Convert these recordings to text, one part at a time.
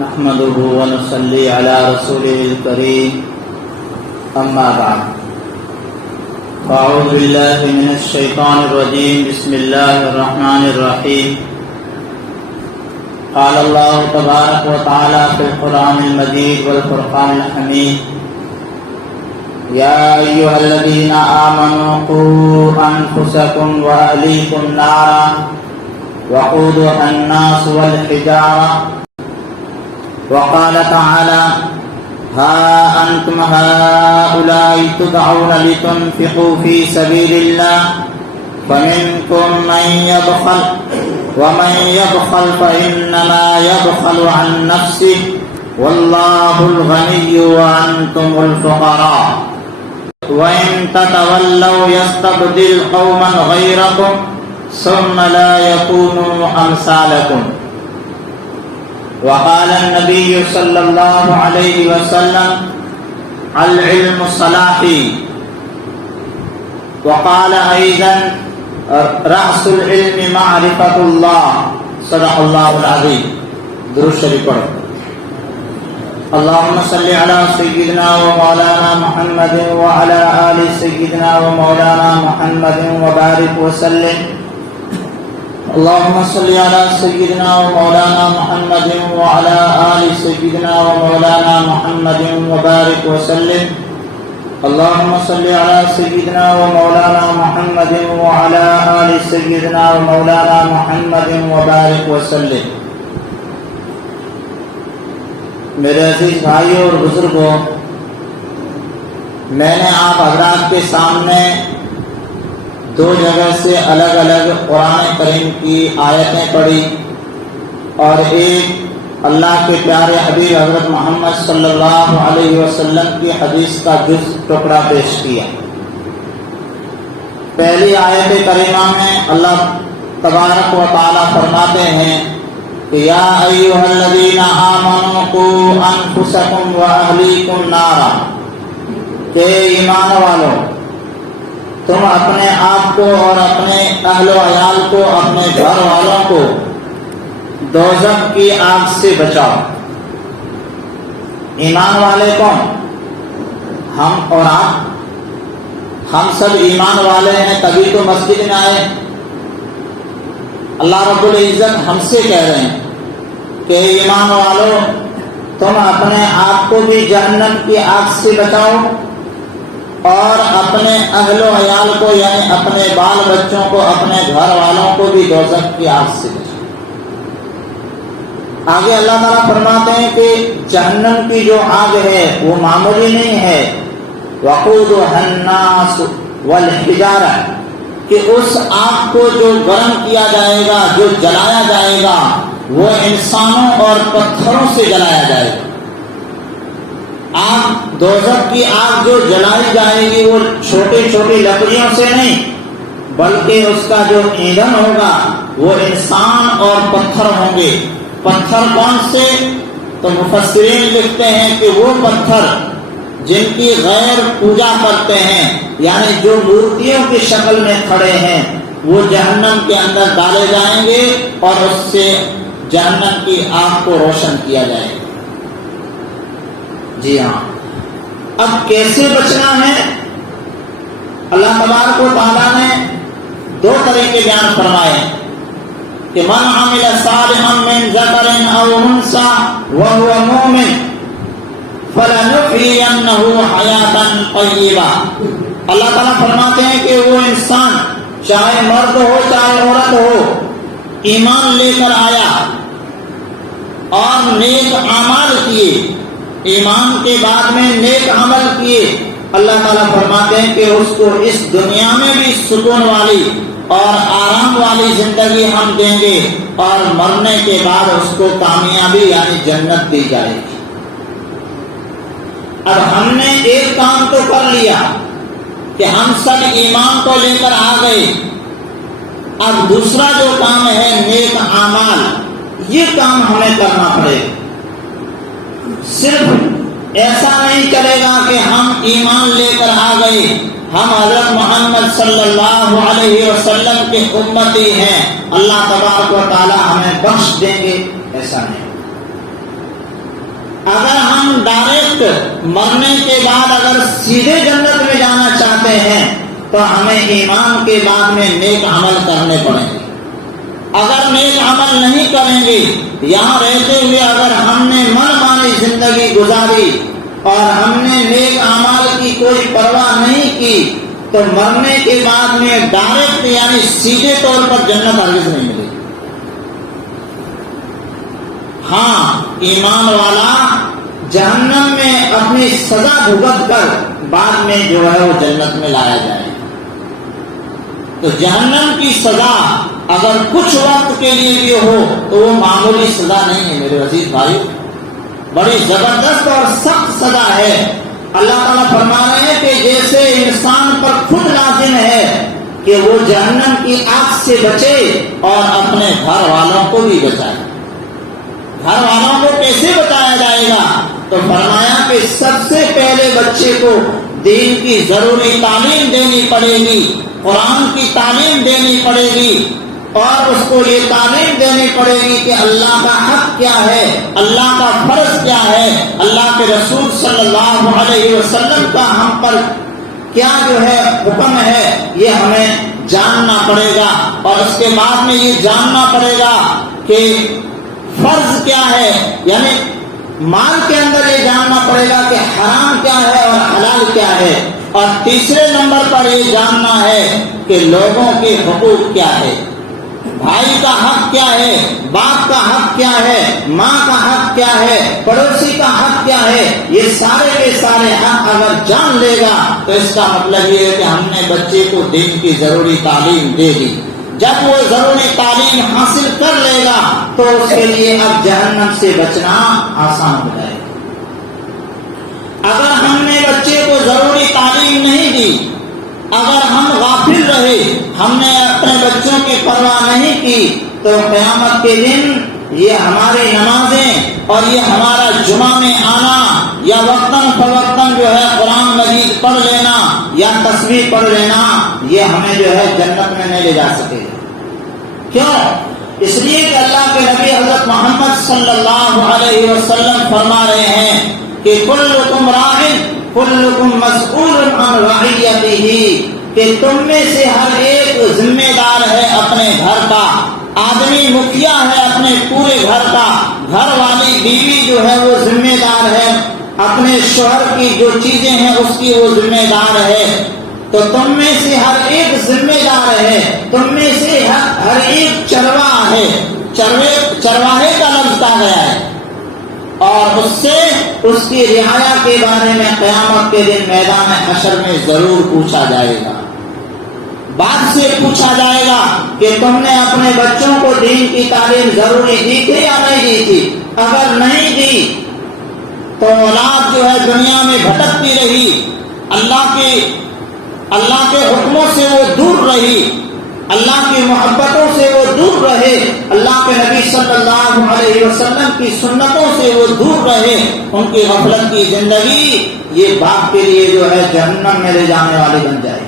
نحمده ونصلي على رسوله الكريم أما بعد فأعوذ بالله من الشيطان الرجيم بسم الله الرحمن الرحيم قال الله تبارك وتعالى في القرآن المجيد والفرقان الحميد يا أيها الذين آمنوا قوا أنفسكم وأهليكم نارا وقودها الناس والحجارة وقال تعالى ها أنتم هؤلاء تدعون لتنفقوا في سبيل الله فمنكم من يبخل ومن يبخل فإنما يبخل عن نفسه والله الغني وأنتم الفقراء وإن تتولوا يستبدل قوما غيركم ثم لا يكونوا أمثالكم وقال النبي صلى الله عليه وسلم العلم صلاحي وقال أيضا رأس العلم معرفة الله صدق الله العظيم درود شریف پڑھو اللهم صل على سيدنا ومولانا محمد وعلى آل سيدنا ومولانا محمد وبارك وسلم اللهم صل على سيدنا ومولانا محمد وعلى آل سيدنا ومولانا محمد وبارك وسلم اللهم صل على سيدنا ومولانا محمد وعلى آل سيدنا ومولانا محمد وبارك وسلم میرے عزیز بھائیوں اور بزرگوں، میں نے آپ حضرات کے سامنے دو جگہ سے الگ الگ قرآن کریم کی آیتیں پڑھی اور ایک اللہ کے پیارے حبیب حضرت محمد صلی اللہ علیہ وسلم کی حدیث کا جز ٹکڑا پیش کیا۔ پہلی آیت کریمہ میں اللہ تبارک و تعالی فرماتے ہیں کہ یا ایھا الذین آمنوا قوا انفسکم واہلیکم نارا، کہ ایمان والوں تم اپنے آپ کو اور اپنے اہل و عیال کو، اپنے گھر والوں کو دوزخ کی آگ سے بچاؤ۔ ایمان والے کون؟ ہم اور آپ، ہم سب ایمان والے ہیں تبھی تو مسجد میں آئے۔ اللہ رب العزت ہم سے کہہ رہے ہیں کہ ایمان والوں تم اپنے آپ کو بھی جہنم کی آگ سے بچاؤ اور اپنے اہل و عیال کو یعنی اپنے بال بچوں کو، اپنے گھر والوں کو بھی دوزخ کی آگ سے بچاؤ۔ آگے اللہ تعالیٰ فرماتے ہیں کہ جہنم کی جو آگ ہے وہ معمولی نہیں ہے، وقودها الناس والحجارہ، کہ اس آگ کو جو گرم کیا جائے گا، جو جلایا جائے گا، وہ انسانوں اور پتھروں سے جلایا جائے گا۔ آگ دوزخ کی آگ جو جلائی جائے گی وہ چھوٹی چھوٹی لکڑیوں سے نہیں، بلکہ اس کا جو ایندھن ہوگا وہ انسان اور پتھر ہوں گے۔ پتھر کون سے؟ تو مفسرین لکھتے ہیں کہ وہ پتھر جن کی غیر پوجا کرتے ہیں، یعنی جو مورتیوں کی شکل میں کھڑے ہیں، وہ جہنم کے اندر ڈالے جائیں گے اور اس سے جہنم کی آگ کو روشن کیا جائے گا۔ جی ہاں، اب کیسے بچنا ہے؟ اللہ تبارک و تعالیٰ نے دو طریقے بیان فرمائے کہ من عمل صالحا من ذکر او انثى وهو مؤمن فلنحيينه حیاۃ طیبہ۔ اللہ تعالیٰ فرماتے ہیں کہ وہ انسان چاہے مرد ہو چاہے عورت ہو، ایمان لے کر آیا اور نیک اعمال کیے، ایمان کے بعد میں نیک عمل کیے، اللہ تعالیٰ فرماتے ہیں کہ اس کو اس دنیا میں بھی سکون والی اور آرام والی زندگی ہم دیں گے اور مرنے کے بعد اس کو کامیابی یعنی جنت دی جائے گی۔ اب ہم نے ایک کام تو کر لیا کہ ہم سب ایمان کو لے کر آ گئے، اب دوسرا جو کام ہے نیک اعمال، یہ کام ہمیں کرنا پڑے گا۔ صرف ایسا نہیں چلے گا کہ ہم ایمان لے کر آ گئے، ہم حضرت محمد صلی اللہ علیہ وسلم کے امتی ہیں، اللہ تبارک و تعالی ہمیں بخش دیں گے، ایسا نہیں۔ اگر ہم ڈائریکٹ مرنے کے بعد اگر سیدھے جنت میں جانا چاہتے ہیں تو ہمیں ایمان کے بعد میں نیک عمل کرنے پڑیں گے. اگر نیک عمل نہیں کریں گے، یہاں رہتے ہوئے اگر ہم نے من مانی زندگی گزاری اور ہم نے نیک اعمال کی کوئی پرواہ نہیں کی تو مرنے کے بعد میں ڈائریکٹ یعنی سیدھے طور پر جنت ہرگز نہیں ملے. ہاں، ایمان والا جہنم میں اپنی سزا بھگت کر بعد میں جو ہے وہ جنت میں لایا جائے. تو جہنم کی سزا اگر کچھ وقت کے لیے بھی ہو تو وہ معمولی سزا نہیں ہے میرے عزیز بھائی، بڑی زبردست اور سخت سزا ہے. اللہ تعالیٰ فرما رہے ہیں کہ جیسے انسان پر خود لازم ہے کہ وہ جہنم کی آگ سے بچے اور اپنے گھر والوں کو بھی بچائے. گھر والوں کو کیسے بتایا جائے گا؟ تو فرمایا کہ سب سے پہلے بچے کو دین کی ضروری تعلیم دینی پڑے گی، قرآن کی تعلیم دینی پڑے گی، اور اس کو یہ تعلیم دینی پڑے گی کہ اللہ کا حق کیا ہے، اللہ کا فرض کیا ہے، اللہ کے رسول صلی اللہ علیہ وسلم کا ہم پر کیا جو ہے حکم ہے، یہ ہمیں جاننا پڑے گا. اور اس کے بعد میں یہ جاننا پڑے گا کہ فرض کیا ہے، یعنی مال کے اندر یہ جاننا پڑے گا کہ حرام کیا ہے اور حلال کیا ہے. اور تیسرے نمبر پر یہ جاننا ہے کہ لوگوں کے حقوق کیا ہے، بھائی کا حق کیا ہے، باپ کا حق کیا ہے، ماں کا حق کیا ہے، پڑوسی کا حق کیا ہے. یہ سارے کے سارے حق اگر جان لے گا تو اس کا مطلب یہ ہے کہ ہم نے بچے کو دین کی ضروری تعلیم دے دی. جب وہ ضروری تعلیم حاصل کر لے گا تو اس کے لیے اب جہنم سے بچنا آسان ہو جائے گا. اگر ہم نے بچے کو ضروری تعلیم نہیں دی، اگر ہم غافل رہے، ہم نے اپنے بچوں کی پرواہ نہیں کی، تو قیامت کے دن یہ ہماری نمازیں اور یہ ہمارا جمعہ میں آنا یا وقتاً فوقتاً جو ہے قرآن مجید پڑھ لینا یا تسبیح پڑھ لینا، یہ ہمیں جو ہے جنت میں نہیں لے جا سکے گا. کیوں؟ اس لیے کہ اللہ کے نبی حضرت محمد صلی اللہ علیہ وسلم فرما رہے ہیں کہ کلکم راع کلکم مسئول عن رعیتہ، کہ تم میں سے ہر ایک ذمہ دار ہے اپنے گھر کا. آدمی مکھیا ہے اپنے پورے گھر کا، گھر والی بیوی جو ہے وہ ذمہ دار ہے، اپنے شوہر کی جو چیزیں ہیں اس کی وہ ذمہ دار ہے. تو تم میں سے ہر ایک ذمہ دار ہے، تم میں سے ہر ایک چرواہ ہے. چرواہے کا لفظ کہا گیا ہے، اور اس سے اس کی رعایا کے بارے میں قیامت کے دن میدان حشر میں ضرور پوچھا جائے گا. بعد سے پوچھا جائے گا کہ تم نے اپنے بچوں کو دین کی تعلیم ضروری دی تھی یا نہیں دی تھی. اگر نہیں دی تو اولاد جو ہے دنیا میں بھٹکتی رہی، اللہ کے حکموں سے وہ دور رہی، اللہ کی محبتوں سے وہ دور رہے، اللہ کے نبی صلی اللہ علیہ وسلم کی سنتوں سے وہ دور رہے. ان کی غفلت کی زندگی یہ باپ کے لیے جو ہے جہنم میں لے جانے والی بن جائے.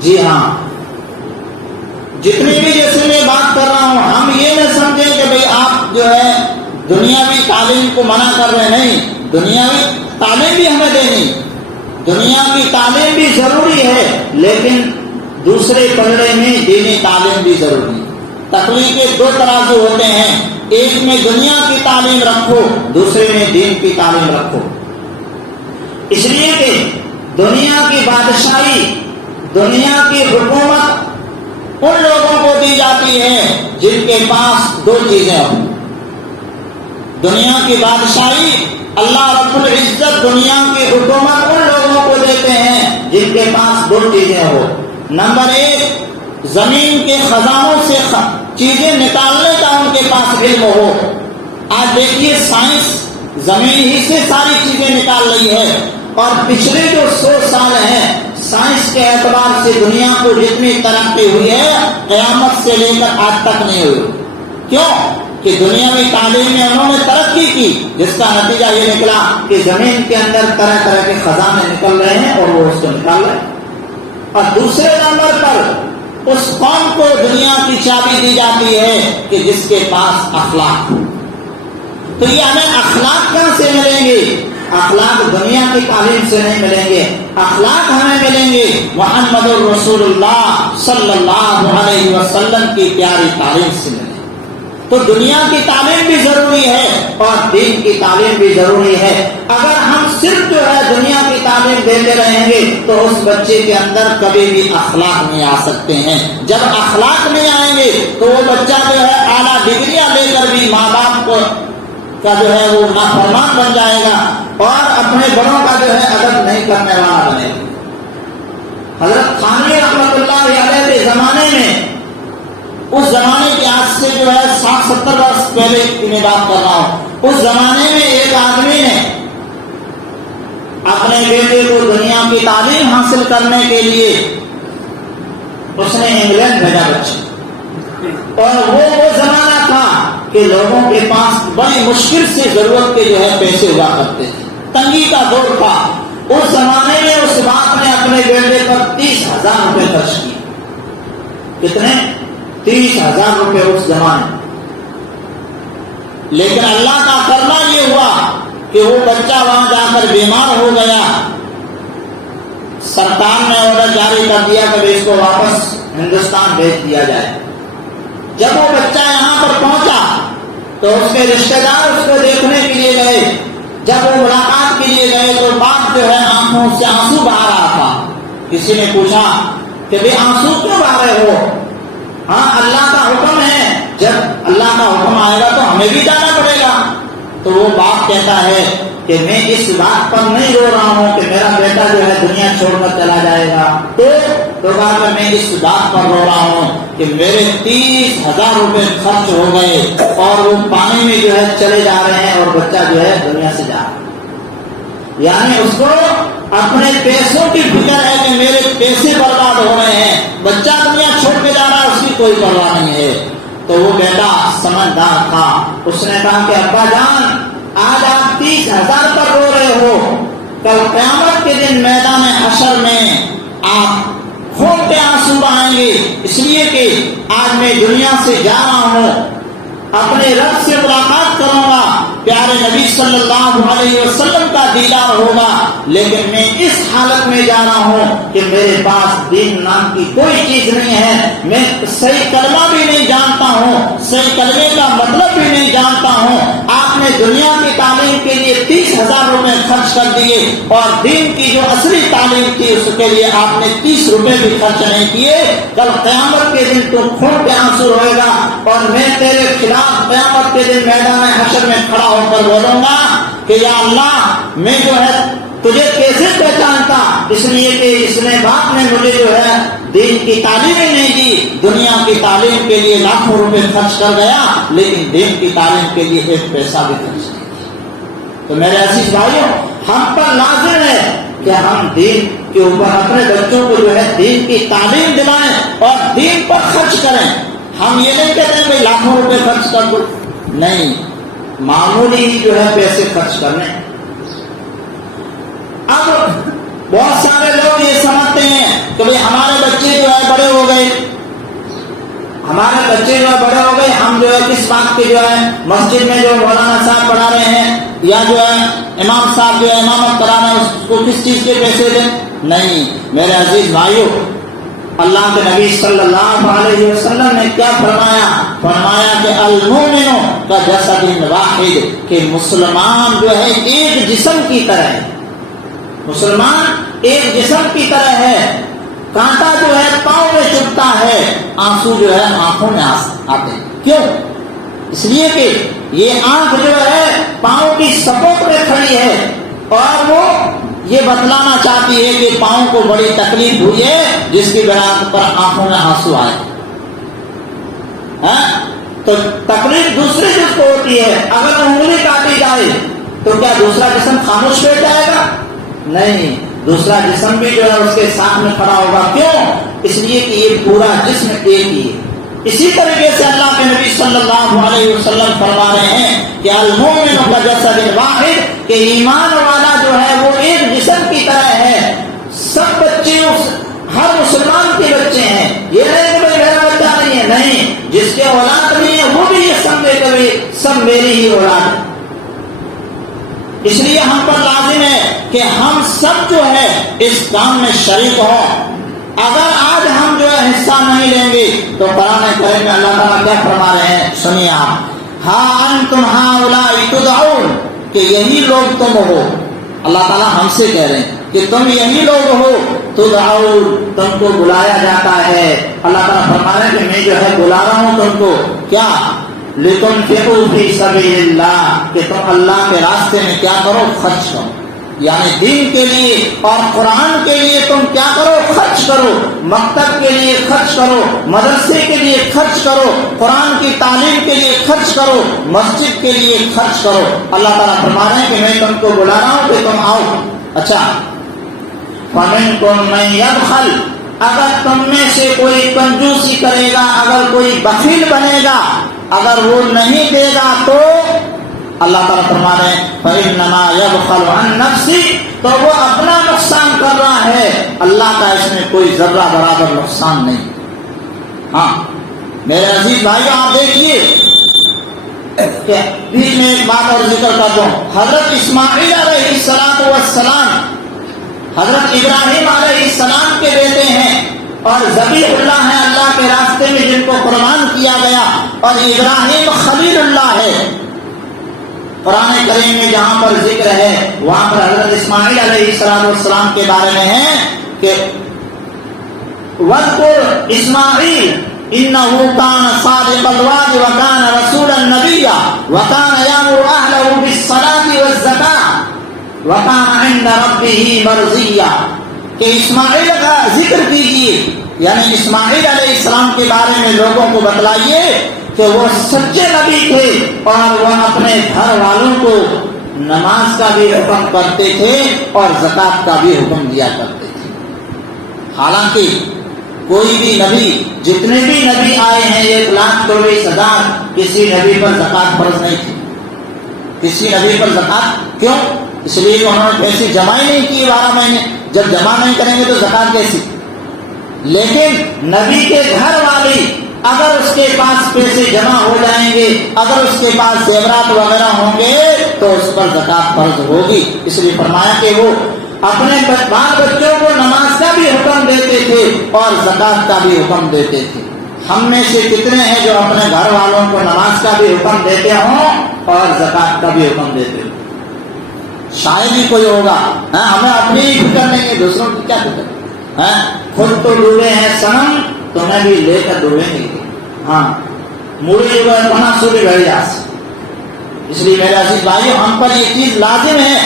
جی ہاں، جتنی بھی جیسے میں بات کر رہا ہوں، ہم یہ نہ سمجھیں کہ بھئی آپ جو ہے دنیاوی تعلیم کو منع کر رہے. نہیں، دنیاوی تعلیم بھی ہمیں دینی، دنیا کی تعلیم بھی ضروری ہے، لیکن دوسرے پلڑے میں دینی تعلیم بھی ضروری ہے. تقوی کے دو ترازو ہوتے ہیں، ایک میں دنیا کی تعلیم رکھو، دوسرے میں دین کی تعلیم رکھو. اس لیے کہ دنیا کی بادشاہی، دنیا کی حکومت ان لوگوں کو دی جاتی ہے جن کے پاس دو چیزیں ہوں. دنیا کی بادشاہی اللہ رب العزت دنیا کی حکومت ان لوگوں کو دیتے ہیں جن کے پاس دو چیزیں ہو. نمبر ایک، زمین کے خزانوں سے چیزیں نکالنے کا ان کے پاس علم ہو. آج دیکھیے سائنس زمین ہی سے ساری چیزیں نکال رہی ہے، اور پچھلے جو 100 سال ہیں سائنس کے اعتبار سے دنیا کو جتنی ترقی ہوئی ہے قیامت سے لے کر آج تک نہیں ہوئی. کیوں؟ کہ دنیاوی تعلیم میں انہوں نے ترقی کی، جس کا نتیجہ یہ نکلا کہ زمین کے اندر طرح طرح کے خزانے نکل رہے ہیں اور وہ اس کو نکال رہے ہیں. اور دوسرے نمبر پر اس قوم کو دنیا کی چابی دی جاتی ہے کہ جس کے پاس اخلاق ہو. تو یہ ہمیں اخلاق کہاں سے ملیں گے؟ اخلاق دنیا کی تعلیم سے نہیں ملیں گے، اخلاق ہمیں ملیں گے محمد الرسول اللہ صلی اللہ علیہ وسلم کی پیاری تعلیم سے ملیں گے۔ تو دنیا کی تعلیم بھی ضروری ہے اور دین کی تعلیم بھی ضروری ہے۔ اگر ہم صرف جو ہے دنیا کی تعلیم دیتے رہیں گے تو اس بچے کے اندر کبھی بھی اخلاق نہیں آ سکتے ہیں۔ جب اخلاق نہیں آئیں گے تو وہ بچہ جو ہے اعلیٰ ڈگریاں لے کر بھی ماں باپ کو کا جو ہے وہ نافرمان بن جائے گا اور اپنے بڑوں کا جو ہے ادب نہیں کرنے والا بنے گا۔ حضرت تھانوی رحمۃ اللہ علیہ کے زمانے میں، اس زمانے کے آج سے جو ہے 60-70 برس پہلے کی میں بات کر رہا ہوں، اس زمانے میں ایک آدمی نے اپنے بیٹے کو دنیا کی تعلیم حاصل کرنے کے لیے اس نے انگلینڈ بھیجا بچے، اور وہ زمانہ تھا کہ لوگوں کے پاس بڑی مشکل سے ضرورت کے جو ہے پیسے ہوا کرتے تھے، تنگی کا دور تھا۔ اس زمانے میں اس باپ نے اپنے بیٹے پر 30,000 روپے خرچ کیے۔ کتنے؟ 30,000 روپے اس زمانے میں۔ لیکن اللہ کا کرنا یہ ہوا کہ وہ بچہ وہاں جا کر بیمار ہو گیا، سرکار نے آرڈر جاری کر دیا کہ اس کو واپس ہندوستان بھیج دیا جائے۔ جب وہ بچہ یہاں پر پہنچا تو اس کے رشتہ دار اس کو دیکھنے کے لیے گئے۔ جب وہ ملاقات کے لیے گئے تو باپ جو ہے آنکھوں سے آنسو بہا رہا تھا۔ کسی نے پوچھا کہ بھئی آنسو کیوں بہا رہے ہو؟ ہاں اللہ کا حکم ہے، جب اللہ کا حکم آئے گا تو ہمیں بھی جانا پڑے گا۔ تو وہ باپ کہتا ہے کہ میں اس بات پر نہیں رو رہا ہوں کہ میرا بیٹا جو ہے دنیا چھوڑ کر چلا جائے گا، تو بات میں اس بات پر رو رہا ہوں کہ میرے 30,000 روپے خرچ ہو گئے اور وہ پانی میں جو ہے چلے جا رہے ہیں اور بچہ جو ہے دنیا سے جا رہا ہے۔ یعنی اس کو اپنے پیسوں کی فکر ہے کہ میرے پیسے برباد ہو رہے ہیں، بچہ دنیا چھوڑ کے جا رہا ہے، اس کی کوئی پرواہ نہیں ہے۔ تو وہ بیٹا سمجھدار تھا، اس نے کہا کہ ابا جان آج آپ 30,000 پر رو رہے ہو، کل قیامت کے دن میدان حشر میں آپ خون کے آنسو بہائیں گے، اس لیے کہ آج میں دنیا سے جا رہا ہوں، اپنے رب سے ملاقات کروں گا، پیارے نبی صلی اللہ علیہ وسلم کا دیدار ہوگا، لیکن میں اس حالت میں جا رہا ہوں کہ میرے پاس دین نام کی کوئی چیز نہیں ہے، میں صحیح کلمہ بھی نہیں جانتا ہوں، صحیح کلمے کا مطلب بھی نہیں جانتا ہوں۔ آپ نے دنیا کی تعلیم کے لیے 30,000 روپے خرچ کر دیے اور دین کی جو اصلی تعلیم تھی اس کے لیے آپ نے 30 روپے بھی خرچ نہیں کیے۔ کل قیامت کے دن تو خون کے آنسو روئے گا اور میں تیرے خلاف قیامت کے دن میدان حشر میں کھڑا ہو کر بولوں گا کہ یا اللہ میں جو ہے تجھے کیسے پہچانتا، اس لیے کہ اس نے باپ نے مجھے جو ہے دین کی تعلیم ہی نہیں دی، دنیا کی تعلیم کے لیے لاکھوں روپے خرچ کر گیا لیکن دین کی تعلیم کے لیے ایک پیسہ بھی خرچ نہیں کیا۔ تو میرے عزیز بھائیوں، ہم پر لازم ہے کہ ہم دین کے اوپر اپنے بچوں کو جو ہے دین کی تعلیم دلائیں اور دین پر خرچ کریں۔ ہم یہ نہیں کہتے ہیں کہ لاکھوں روپے خرچ کر دو، نہیں، معمولی ہی جو ہے پیسے خرچ کرنے۔ اب بہت سارے لوگ یہ سمجھتے ہیں کہ بھئی ہمارے بچے جو ہے بڑے ہو گئے، ہمارے بچے جو ہے بڑے ہو گئے، ہم جو ہے کس بات کے جو ہے مسجد میں جو مولانا صاحب پڑھا رہے ہیں یا جو ہے امام صاحب جو ہے امامت کرا رہے ہیں اس کو کس چیز کے پیسے دیں؟ نہیں میرے عزیز بھائیوں، اللہ کے نبی صلی اللہ علیہ وسلم نے کیا فرمایا؟ فرمایا کہ المومن کجسد واحد، کہ مسلمان جو ہے ایک جسم کی طرح ہے، مسلمان ایک جسم کی طرح ہے۔ کانٹا جو ہے پاؤں میں چبھتا ہے، آنسو جو ہے آنکھوں میں آتے ہیں۔ کیوں؟ اس لیے کہ یہ آنکھ جو ہے پاؤں کی سپورٹ میں کھڑی ہے اور وہ یہ بتلانا چاہتی ہے کہ پاؤں کو بڑی تکلیف ہوئی ہے جس کی بنا پر آنکھوں میں آنسو آئے۔ تو تکلیف دوسرے جس کو ہوتی ہے، اگر انگلی کاٹی جائے تو کیا دوسرا جسم خاموش بیٹھ جائے گا؟ نہیں، دوسرا جسم بھی جو ہے اس کے ساتھ میں کھڑا ہوگا۔ کیوں؟ اس لیے کہ یہ پورا جسم ایک ہی ہے۔ اسی طریقے سے اللہ کے نبی صلی اللہ علیہ وسلم فرما رہے ہیں کہ المومن کجسد واحد، کہ ایمان والا جو ہے وہ ایک جسم کی طرح ہے۔ سب بچے ہر مسلمان کے بچے ہیں، یہ نہیں کہ میرا بچہ نہیں ہے، نہیں، جس کے اولاد نہیں ہے وہ بھی یہ سمجھے کہ سب میری ہی اولاد ہے۔ اس لیے ہم پر لازم ہے کہ ہم سب جو ہے اس کام میں شریک ہوں. اگر آج ہم جو ہے حصہ نہیں لیں گے تو قرآن کریم میں اللہ تعالیٰ کیا فرما رہے ہیں سنیے آپ. ہاں انتم ہؤلاء تدعون، کہ یہی لوگ تم ہو. اللہ تعالیٰ ہم سے کہہ رہے ہیں کہ تم یہی لوگ ہو. تدعون، تم کو بلایا جاتا ہے. اللہ تعالیٰ فرما رہے ہیں کہ میں جو ہے بلا رہا ہوں تم کو. کیا؟ لتنفقوا فی سبیل اللہ، کہ تم اللہ کے راستے میں کیا کرو؟ خرچ کرو. یعنی دین کے لیے اور قرآن کے لیے تم کیا کرو؟ خرچ کرو. مکتب کے لیے خرچ کرو، مدرسے کے لیے خرچ کرو، قرآن کی تعلیم کے لیے خرچ کرو، مسجد کے لیے خرچ کرو. اللہ تعالیٰ فرما رہے ہیں کہ میں تم کو بلا رہا ہوں کہ تم آؤ. اچھا، فَمِنْكُم مَّن يَبْخَلُ، اگر تم میں سے کوئی کنجوسی کرے گا، اگر کوئی بخیل بنے گا، اگر وہ نہیں دے گا تو اللہ تعالیٰ فرما رہے ہیں فَإِنَّمَا يَبْخَلُ عَن نَفْسِهِ، تو وہ اپنا نقصان کر رہا ہے. اللہ کا اس میں کوئی ذرہ برابر نقصان نہیں. ہاں میرے عزیز بھائی، آپ دیکھیے کہ بیچ میں ایک بات اور ذکر کر دوں. حضرت اسماعیل علیہ السلام حضرت ابراہیم علیہ السلام کے بیٹے ہیں اور ذبیح اللہ ہیں اللہ کے راستے میں جن کو قربان کیا گیا. اور ابراہیم خلیل اللہ ہے. قرآن کریم میں جہاں پر ذکر ہے وہاں پر حضرت اسماعیل علیہ السلام کے بارے میں ہے کہ وَاذْكُرْ اسماعیل إِنَّهُ كَانَ صَادِقَ الْوَعْدِ وَكَانَ رَسُولًا نَبِيًّا وَكَانَ يَأْمُرُ أَهْلَهُ بِالصَّلَاةِ وَالزَّكَاةِ وَكَانَ عِندَ رَبِّهِ مَرْضِيًّا، کہ اسماعیل کا ذکر کیجیے. یعنی اسماعیل علیہ السلام کے بارے میں لوگوں کو بتلائیے کہ وہ سچے نبی تھے اور وہ اپنے گھر والوں کو نماز کا بھی حکم کرتے تھے اور زکوٰۃ کا بھی حکم دیا کرتے تھے. حالانکہ کوئی بھی نبی، جتنے بھی نبی آئے ہیں 1,24,000، کسی نبی پر زکوٰۃ فرض نہیں تھی. کسی نبی پر زکوٰۃ کیوں؟ اس لیے کہ انہوں نے پیسے جمع ہی نہیں کیے 12 مہینے. جب جمع نہیں کریں گے تو زکوٰۃ کیسی؟ لیکن نبی کے گھر والی اگر اس کے پاس پیسے جمع ہو جائیں گے، اگر اس کے پاس زیورات وغیرہ ہوں گے تو اس پر زکوٰۃ فرض ہوگی. اس لیے فرمایا کہ وہ اپنے بال بچوں کو نماز کا بھی حکم دیتے تھے اور زکوٰۃ کا بھی حکم دیتے تھے. ہم میں سے کتنے ہیں جو اپنے گھر والوں کو نماز کا بھی حکم دیتے ہوں اور زکوٰۃ کا بھی حکم دیتے ہوں؟ شاید ہی کوئی ہوگا. ہمیں اپنی ہی فکر نہیں ہے، دوسروں کی کیا فکر؟ خود تو ڈوبے ہیں صنم، تمہیں بھی لے کر ڈوبیں گے. ہاں موڑی جو ہے کہاں سوری بھائی جاس. اس لیے میرے عزیز بھائیو، ہم پر یہ چیز لازم ہے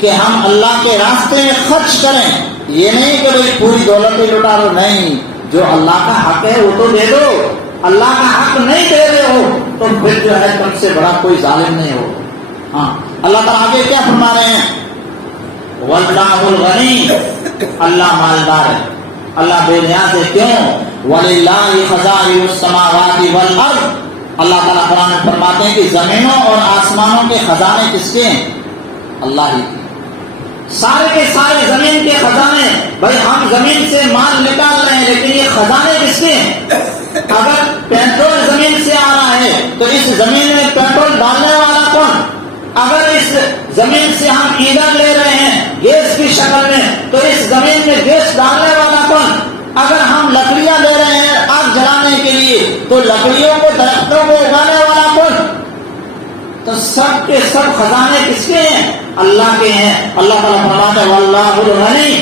کہ ہم اللہ کے راستے میں خرچ کریں. یہ نہیں کہ بھائی پوری دولت ہی لٹا دو، نہیں. جو اللہ کا حق ہے وہ تو دے دو. اللہ کا حق نہیں دے رہے ہو تو پھر جو ہے تم سے بڑا کوئی ظالم نہیں ہو. ہاں اللہ تعالیٰ آگے کیا فرما رہے ہیں؟ واللہ الغنی، اللہ مالدار ہے، اللہ بے نیاز ہے. کیوں؟ وَلِلَّهِ خَزَائِنُ السَّمَاوَاتِ وَالْأَرْضِ، اللہ تعالیٰ قرآن میں فرماتے ہیں کہ زمینوں اور آسمانوں کے خزانے کس کے ہیں؟ اللہ ہی. سارے کے سارے زمین کے خزانے. بھائی ہم زمین سے مال نکال رہے ہیں لیکن یہ خزانے کس کے ہیں؟ اگر پیٹرول زمین سے آ رہا ہے تو اس زمین میں پیٹرول ڈالنے والا کون؟ اگر اس زمین سے ہم ایندھن لے رہے ہیں گیس کی شکل میں تو اس زمین میں گیس ڈالنے والا کون؟ اگر ہم لکڑیاں لے رہے ہیں آگ جلانے کے لیے تو لکڑیوں کو، درختوں کو اگانے والا کون؟ تو سب کے سب خزانے کس کے ہیں؟ اللہ کے ہیں. اللہ تعالیٰ فرماتا ہے واللہ الغنی،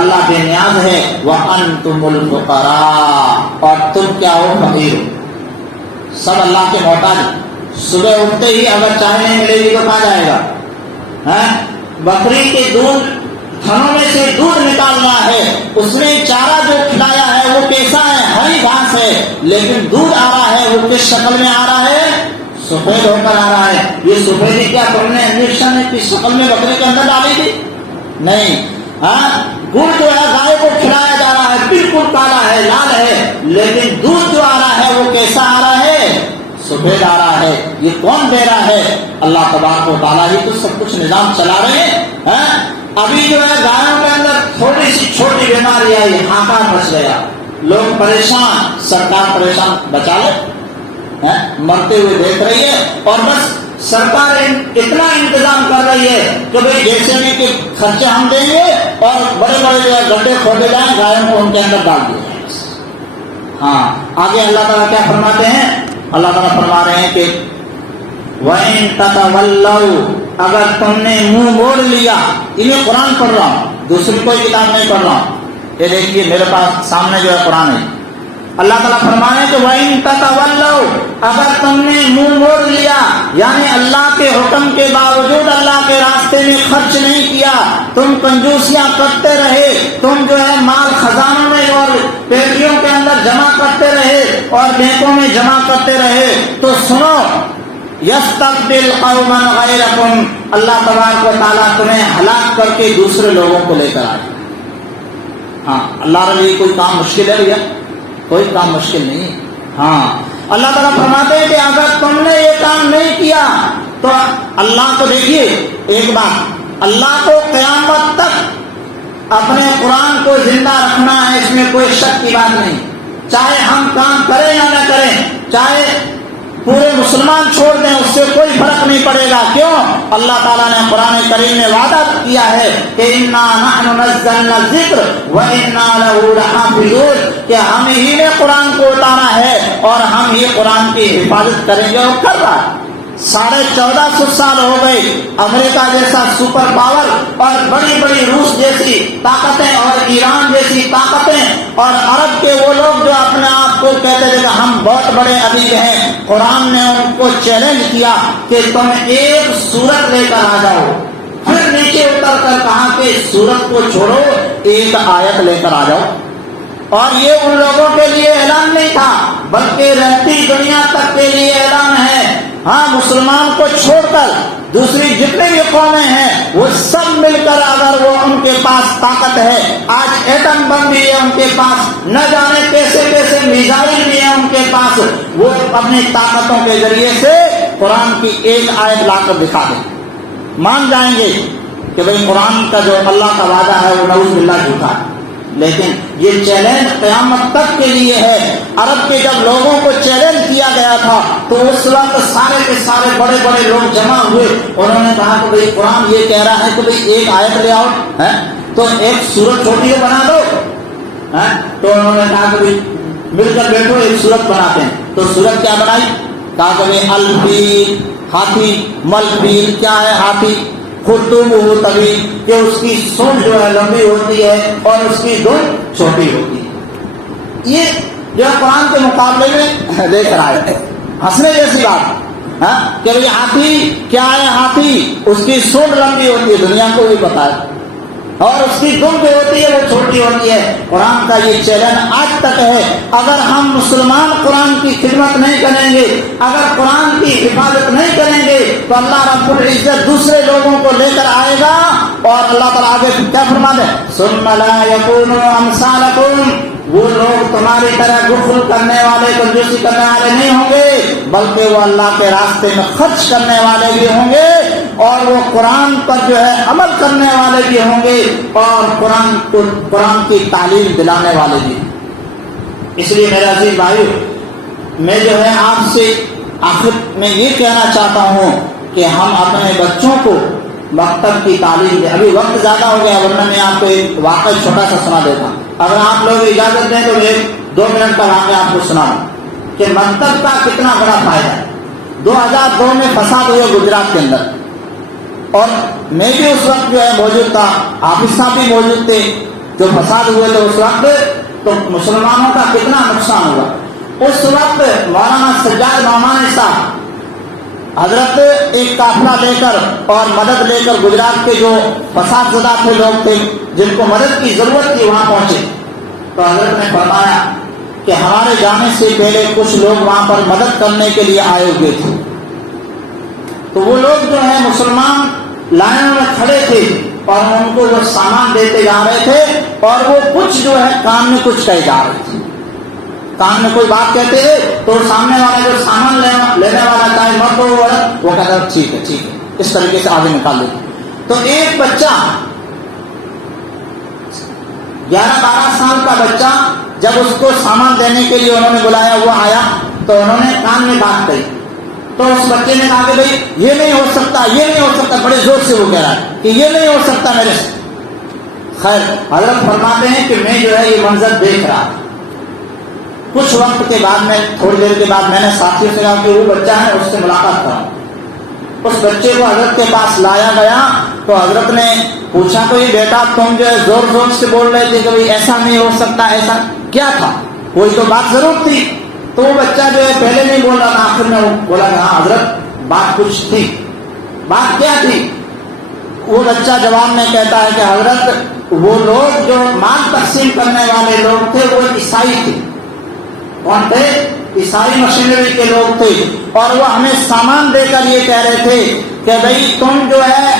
اللہ بے نیاز ہے، وانتم الفقراء، اور تم کیا ہو؟ فقیر ہو. سب اللہ کے محتاج. صبح اٹھتے ہی اگر چائے نہیں ملے گی تو کہاں جائے گا؟ بکری کے دودھ تھنوں میں سے دودھ نکال رہا ہے، اس نے چارہ جو کھلایا ہے وہ کیسا ہے؟ ہری گھاس ہے، لیکن دودھ آ رہا ہے وہ کس شکل میں آ رہا ہے؟ سفید ہو کر آ رہا ہے. یہ سفیدی کیا تم نے انجیکشن کی شکل میں بکرے کے اندر ڈالی تھی؟ نہیں. گڑ جو ہے گائے کو کھلایا جا رہا ہے، بالکل کالا ہے، لال ہے، لیکن دودھ جو آ رہا ہے وہ کیسا آ رہا ہے؟ سفید آ رہا ہے. یہ کون دے رہا ہے؟ اللہ تبارک و تعالیٰ ہی تو سب کچھ نظام چلا رہے ہیں. ابھی جو ہے گایوں کے اندر تھوڑی سی چھوٹی بیماری آئی، ہانکا مچ گیا، لوگ پریشان، سرکار پریشان، بچا لے. مرتے ہوئے دیکھ رہی ہے اور بس سرکار اتنا انتظام کر رہی ہے کہ بھائی جیسے میں کہ خرچے ہم دیں گے اور بڑے بڑے جو ہے گڈھے کھودے جائیں، گائےوں کو ان کے اندر ڈال دیا جائے. ہاں آگے اللہ تعالیٰ کیا فرماتے ہیں؟ اللہ تعالیٰ فرما رہے ہیں کہ وَإِن تَتَوَلَّوْا، اگر تم نے منہ موڑ لیا. انہیں قرآن پڑھ رہا ہوں، دوسری کوئی کتاب نہیں پڑھ رہا ہوں. یہ دیکھیے میرے پاس سامنے جو ہے قرآن ہے. اللہ تعالیٰ فرما رہے ہیں کہ وَإِن تَتَوَلَّوْا، اگر تم نے منہ موڑ لیا، یعنی اللہ کے حکم کے باوجود اللہ کے راستے میں خرچ نہیں کیا، تم کنجوسیاں کرتے رہے، تم جو ہے مال خزانوں میں اور پیٹیوں کے اندر جمع کرتے رہے اور بینکوں میں جمع کرتے رہے، تو سنو یستبدل قوما غیرکم، اللہ تبارک و تعالیٰ تمہیں ہلاک کر کے دوسرے لوگوں کو لے کر آئے. ہاں اللہ کے لیے کوئی کام مشکل ہے بھیا؟ کوئی کام مشکل نہیں. ہاں اللہ تعالیٰ فرماتے ہیں کہ اگر تم نے یہ کام نہیں کیا تو اللہ کو دیکھیے ایک بات، اللہ کو قیامت تک اپنے قرآن کو زندہ رکھنا ہے، اس میں کوئی شک کی بات نہیں. چاہے ہم کام کریں یا نہ کریں، چاہے پورے مسلمان چھوڑ دیں، اس سے کوئی فرق نہیں پڑے گا. کیوں؟ اللہ تعالیٰ نے قرآن کریم میں وعدہ کیا ہے کہ اِنَّا نَحْنُ نَزَّلْنَا الذِّكْرَ وَإِنَّا لَهُ لَحَافِظُونَ، کہ ہم ہی نے قرآن کو اتارا ہے اور ہم ہی قرآن کی حفاظت کریں گے. اور کر رہا ہے. 1450 سال ہو گئے، امریکہ جیسا سپر پاور اور بڑی بڑی روس جیسی طاقتیں اور ایران جیسی طاقتیں اور عرب کے وہ لوگ جو اپنے آپ کو کہتے تھے کہ ہم بہت بڑے ادیب ہیں، قرآن نے ان کو چیلنج کیا کہ تم ایک سورت لے کر آ جاؤ. پھر نیچے اتر کر کہا کہ سورت کو چھوڑو، ایک آیت لے کر آ جاؤ. اور یہ ان لوگوں کے لیے اعلان نہیں تھا بلکہ رہتی دنیا تک کے لیے اعلان ہے. ہاں مسلمان کو چھوڑ کر دوسری جتنے بھی قومیں ہیں وہ سب مل کر اگر وہ ان کے پاس طاقت ہے، آج ایٹم بم بھی ہے ان کے پاس، نہ جانے کیسے کیسے میزائل بھی ہیں ان کے پاس، وہ اپنی طاقتوں کے ذریعے سے قرآن کی ایک آیت لا کر دکھا دیں، مان جائیں گے کہ بھئی قرآن کا جو اللہ کا وعدہ ہے وہ نعوذ باللہ جھوٹا ہے. لیکن یہ چیلنج قیامت تک کے لیے ہے. عرب کے جب لوگوں کو چیلنج کیا گیا تھا تو اس وقت سارے کے سارے بڑے بڑے لوگ جمع ہوئے، انہوں نے کہا کہ بھئی قرآن یہ کہہ رہا ہے کہ بھئی ایک آیت لے آؤ، تو ایک سورت چھوٹی بنا دو. تو انہوں نے کہا کہ بھئی مل کر بیٹھو ایک سورت بناتے ہیں. تو سورت کیا بنائی؟ کہا کہ بھئی الفیل، ہاتھی، ملفیل کیا ہے؟ ہاتھی. خرطوم ہو تبھی کہ اس کی سونڈ جو ہے لمبی ہوتی ہے اور اس کی دھن چھوٹی ہوتی ہے. یہ جو ہے قرآن کے مقابلے میں لے کر آئے، ہنسنے جیسی بات کہ بھئی ہاتھی کیا ہے؟ ہاتھی اس کی سونڈ لمبی ہوتی ہے، دنیا کو بھی پتا ہے، اور اس کی دھن جو ہوتی ہے وہ چھوٹی ہوتی ہے. قرآن کا یہ چیلنج آج تک ہے. اگر ہم مسلمان قرآن کی خدمت نہیں کریں گے، اگر قرآن کی حفاظت نہیں کریں گے تو اللہ رب العزت دوسرے لوگوں کو لے کر آئے گا. اور اللہ تعالیٰ آگے کیا فرماتے ہیں؟ ثم لا يكونوا امثالكم، وہ لوگ تمہاری طرح غفل کرنے والے، کنجوسی کرنے والے نہیں ہوں گے، بلکہ وہ اللہ کے راستے میں خرچ کرنے والے بھی ہوں گے اور وہ قرآن پر جو ہے عمل کرنے والے بھی ہوں گے اور قرآن کی تعلیم دلانے والے بھی. اس لیے میرے عزیز بھائیو، میں جو ہے آپ سے آخر میں یہ کہنا چاہتا ہوں کہ ہم اپنے بچوں کو مکتب کی تعلیم دیں. ابھی وقت زیادہ ہو گیا ورنہ میں آپ کو ایک واقعہ چھوٹا سا سنا دیتا ہوں. اگر آپ لوگ اجازت دیں تو میں 2 منٹ کا واقعہ آپ کو سناؤں کہ مکتب کا کتنا بڑا فائدہ ہے. 2002 میں فساد ہوئے گجرات کے اندر، اور میں بھی اس وقت جو ہے موجود تھا، حافظ صاحب بھی موجود تھے. جو فساد ہوئے تھے اس وقت تو مسلمانوں کا کتنا نقصان ہوا. اس وقت مولانا سجاد نعمانی صاحب حضرت ایک قافلہ لے کر اور مدد لے کر گجرات کے جو فساد زدہ تھے لوگ تھے جن کو مدد کی ضرورت تھی وہاں پہنچے. تو حضرت نے فرمایا کہ ہمارے جانے سے پہلے کچھ لوگ وہاں پر مدد کرنے کے لیے آئے ہوئے تھے. تو وہ لوگ جو ہے مسلمان لائنوں میں کھڑے تھے اور ان کو وہ سامان دیتے جا رہے تھے اور وہ کچھ جو ہے کان میں کچھ کہے جا رہے تھے. کان میں کوئی بات کہتے ہیں تو سامنے والا جو سامان لینے والا چاہے مرد ہو وہ کہتا ہے ٹھیک ہے ٹھیک ہے، اس طریقے سے آگے نکال دیتے. تو ایک بچہ 11-12 سال کا بچہ جب اس کو سامان دینے کے لیے انہوں نے بلایا، وہ آیا تو انہوں نے کان میں بات کہی تو اس بچے نے کہا کہ بھائی یہ نہیں ہو سکتا، یہ نہیں ہو سکتا، بڑے زور سے وہ کہہ رہا ہے کہ یہ نہیں ہو سکتا میرے سے۔ خیر حضرت فرماتے ہیں کہ میں جو ہے یہ منظر دیکھ رہا، کچھ وقت کے بعد میں تھوڑی دیر کے بعد میں نے ساتھیوں سے کہا کہ وہ بچہ ہے اس سے ملاقات کروں۔ اس بچے کو حضرت کے پاس لایا گیا تو حضرت نے پوچھا کہ یہ بیٹا تم جو ہے زور زور سے بول رہے تھے کہ بھائی ایسا نہیں ہو سکتا، ایسا کیا تھا؟ کوئی تو بات ضرور تھی۔ تو وہ بچہ جو ہے پہلے نہیں بول رہا تھا، آخر میں بولا کہ ہاں حضرت بات کچھ تھی۔ بات کیا تھی؟ وہ بچہ جواب میں کہتا ہے کہ حضرت وہ لوگ جو مال تقسیم کرنے والے لوگ تھے وہ عیسائی تھے۔ کون تھے؟ عیسائی مشینری کے لوگ تھے، اور وہ ہمیں سامان دے کر یہ کہہ رہے تھے کہ بھائی تم جو ہے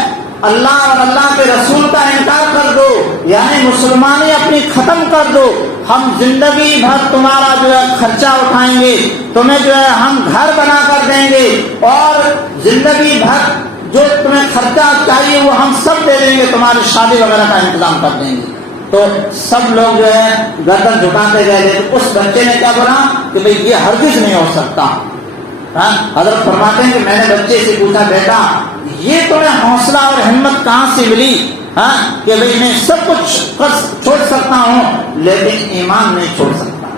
اللہ اور اللہ کے رسول کا انکار کر دو، یعنی مسلمانی اپنی ختم کر دو، ہم زندگی بھر تمہارا جو ہے خرچہ اٹھائیں گے، تمہیں جو ہے ہم گھر بنا کر دیں گے، اور زندگی بھر جو تمہیں خرچہ چاہیے وہ ہم سب دے دیں گے، تمہاری شادی وغیرہ کا انتظام کر دیں گے۔ تو سب لوگ جو ہے گردن جھکاتے گئے، تو اس بچے نے کیا بولا کہ بھئی یہ ہرگز نہیں ہو سکتا۔ حضرت فرماتے ہیں کہ میں نے بچے سے پوچھا بیٹا یہ تمہیں حوصلہ اور ہمت کہاں سے ملی کہ بھئی میں سب کچھ چھوڑ سکتا ہوں لیکن ایمان نہیں چھوڑ سکتا؟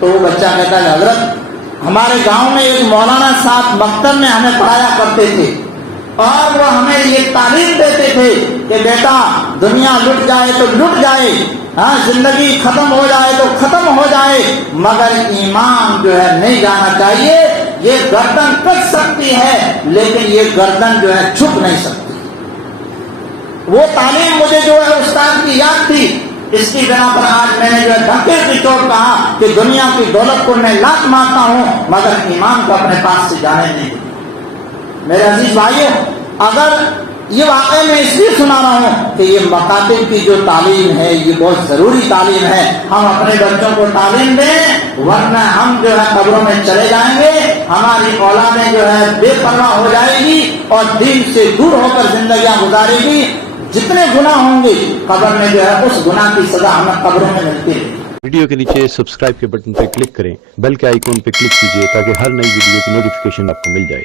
تو وہ بچہ کہتا ہے حضرت ہمارے گاؤں میں ایک مولانا صاحب مکتب میں ہمیں پڑھایا کرتے تھے، اور وہ ہمیں یہ تعلیم دیتے تھے کہ بیٹا دنیا لٹ جائے تو لٹ جائے، زندگی ختم ہو جائے تو ختم ہو جائے، مگر ایمان جو ہے نہیں جانا چاہیے۔ یہ گردن کٹ سکتی ہے لیکن یہ گردن جو ہے جھک نہیں سکتی۔ وہ تعلیم مجھے جو ہے استاد کی یاد تھی، اس کی بنا پر آج میں نے جو ہے دھکے کی چوٹ کہا کہ دنیا کی دولت کو میں لات مارتا ہوں مگر ایمان کو اپنے پاس سے جانے نہیں دیتا۔ میرے عزیز بھائیوں، اگر یہ واقعہ میں اس لیے سنا رہا ہوں کہ یہ مکاتب کی جو تعلیم ہے یہ بہت ضروری تعلیم ہے، ہم اپنے بچوں کو تعلیم دیں، ورنہ ہم جو ہے قبروں میں چلے جائیں گے، ہماری اولادیں جو ہے بے پرواہ ہو جائے گی اور دین سے دور ہو کر زندگیاں گزارے گی۔ جتنے گناہ ہوں گے قبر میں جو ہے اس گناہ کی سزا ہمیں قبروں میں ملتی ہے۔ ویڈیو کے نیچے سبسکرائب کے بٹن پر کلک کریں، بیل کے آئیکن پر کلک کیجیے تاکہ ہر نئی ویڈیو کی نوٹیفیکیشن آپ کو مل جائے۔